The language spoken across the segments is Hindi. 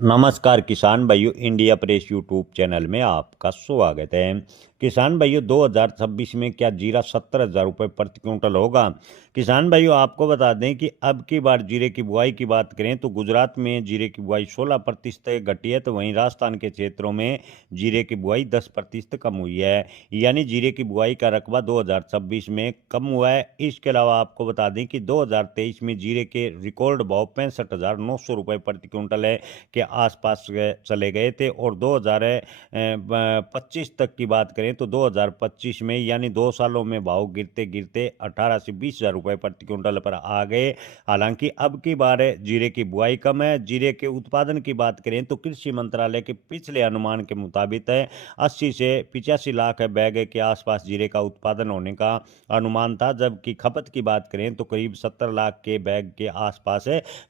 नमस्कार किसान भाइयों, इंडिया प्रेस यूट्यूब चैनल में आपका स्वागत है। किसान भाइयों, 2026 में क्या जीरा 70,000 रुपये प्रति क्विंटल होगा? किसान भाइयों, आपको बता दें कि अब की बार जीरे की बुआई की बात करें तो गुजरात में जीरे की बुआई 16% घटी है, तो वहीं राजस्थान के क्षेत्रों में जीरे की बुआई 10% कम हुई है। यानी जीरे की बुआई का रकबा 2026 में कम हुआ है। इसके अलावा आपको बता दें कि 2023 में जीरे के रिकॉर्ड भाव 65,900 रुपये प्रति क्विंटल है के आसपास चले गए थे, और 2025 तक की बात करें तो 2025 में यानी 2 सालों में भाव गिरते गिरते 18 से 20,000 रुपये प्रति क्विंटल पर आ गए। हालांकि अब की बार जीरे की बुआई कम है। जीरे के उत्पादन की बात करें तो कृषि मंत्रालय के पिछले अनुमान के मुताबिक 80 से 85 लाख बैग के आसपास जीरे का उत्पादन होने का अनुमान था, जबकि खपत की बात करें तो करीब 70 लाख के बैग के आसपास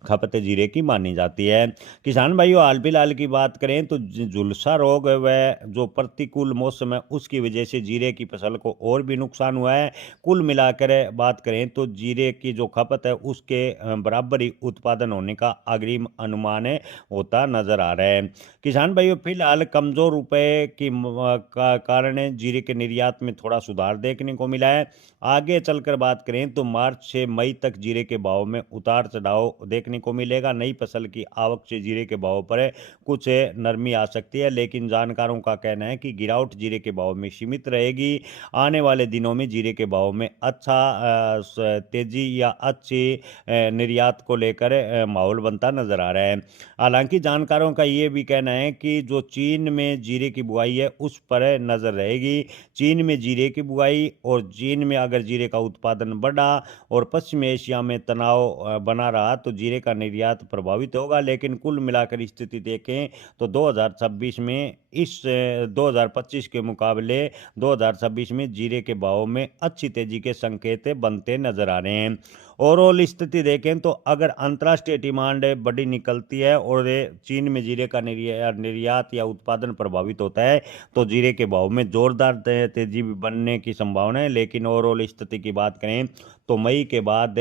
खपत जीरे की मानी जाती है। किसान भाइयों, हाल फिलहाल की बात करें तो झुलसा रोग व जो प्रतिकूल मौसम है उसकी वजह से जीरे की फसल को और भी नुकसान हुआ है। कुल मिलाकर बात करें तो जीरे की जो खपत है उसके बराबर ही उत्पादन होने का अग्रिम अनुमान होता नजर आ रहा है। किसान भाइयों, फिलहाल कमजोर रुपए की का कारण जीरे के निर्यात में थोड़ा सुधार देखने को मिला है। आगे चलकर बात करें तो मार्च से मई तक जीरे के भाव में उतार चढ़ाव देखने को मिलेगा। नई फसल की आवक से जीरे के भाव पर कुछ नरमी आ सकती है, लेकिन जानकारों का कहना है कि गिरावट जीरे के भाव में सीमित रहेगी। आने वाले दिनों में जीरे के भाव में तेजी या अच्छी निर्यात को लेकर माहौल बनता नजर आ रहा है। हालांकि जानकारों का ये भी कहना है कि जो चीन में जीरे की बुआई है उस पर नजर रहेगी। चीन में जीरे की बुआई और चीन में अगर जीरे का उत्पादन बढ़ा और पश्चिम एशिया में तनाव बना रहा तो जीरे का निर्यात प्रभावित होगा। लेकिन कुल मिलाकर स्थिति देखें तो 2026 में 2025 के मुकाबले 2026 में जीरे के भाव में अच्छी तेजी के संकेत बनते नजर आ रहे हैं। ओवरऑल स्थिति देखें तो अगर अंतर्राष्ट्रीय डिमांड बड़ी निकलती है और चीन में जीरे का निर्यात या उत्पादन प्रभावित होता है तो जीरे के भाव में जोरदार तेजी बनने की संभावना है। लेकिन ओवरऑल स्थिति की बात करें तो मई के बाद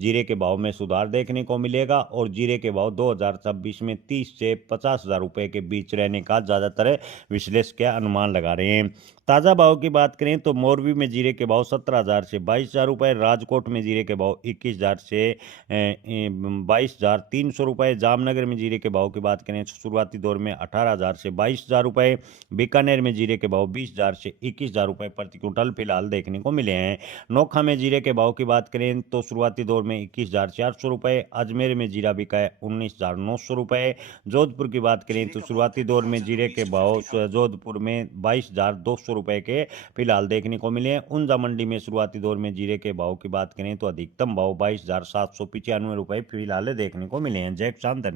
जीरे के भाव में सुधार देखने को मिलेगा और जीरे के भाव 2026 में 30 से 50,000 रुपये के बीच रहने का ज़्यादातर विश्लेषक अनुमान लगा रहे हैं। ताज़ा भाव की बात करें तो मोरबी में जीरे के भाव 17,000 से 22,000 रुपये, राजकोट में जीरे के भाव 21,000 से 22,300 रुपये, जामनगर में जीरे के भाव की बात करें तो शुरुआती दौर में 18,000 से 22,000 रुपये, बीकानेर में जीरे के भाव 20,000 से 21,000 रुपये प्रति क्विंटल फिलहाल देखने को मिले हैं। नोखा में जीरे के भाव की बात करें तो शुरुआती दौर में 21,400 रुपये, अजमेर में जीरा बिका है 19,900 रुपये, जोधपुर की बात करें तो शुरुआती दौर में जीरे के भाव जोधपुर में 22,200 रुपये के फिलहाल देखने को मिले हैं। ऊंजा मंडी में शुरुआती दौर में जीरे के भाव की बात करें तो अधिकतम भाव 22,795 रुपये फिलहाल देखने को मिले हैं। जय किसान, धन्यवाद।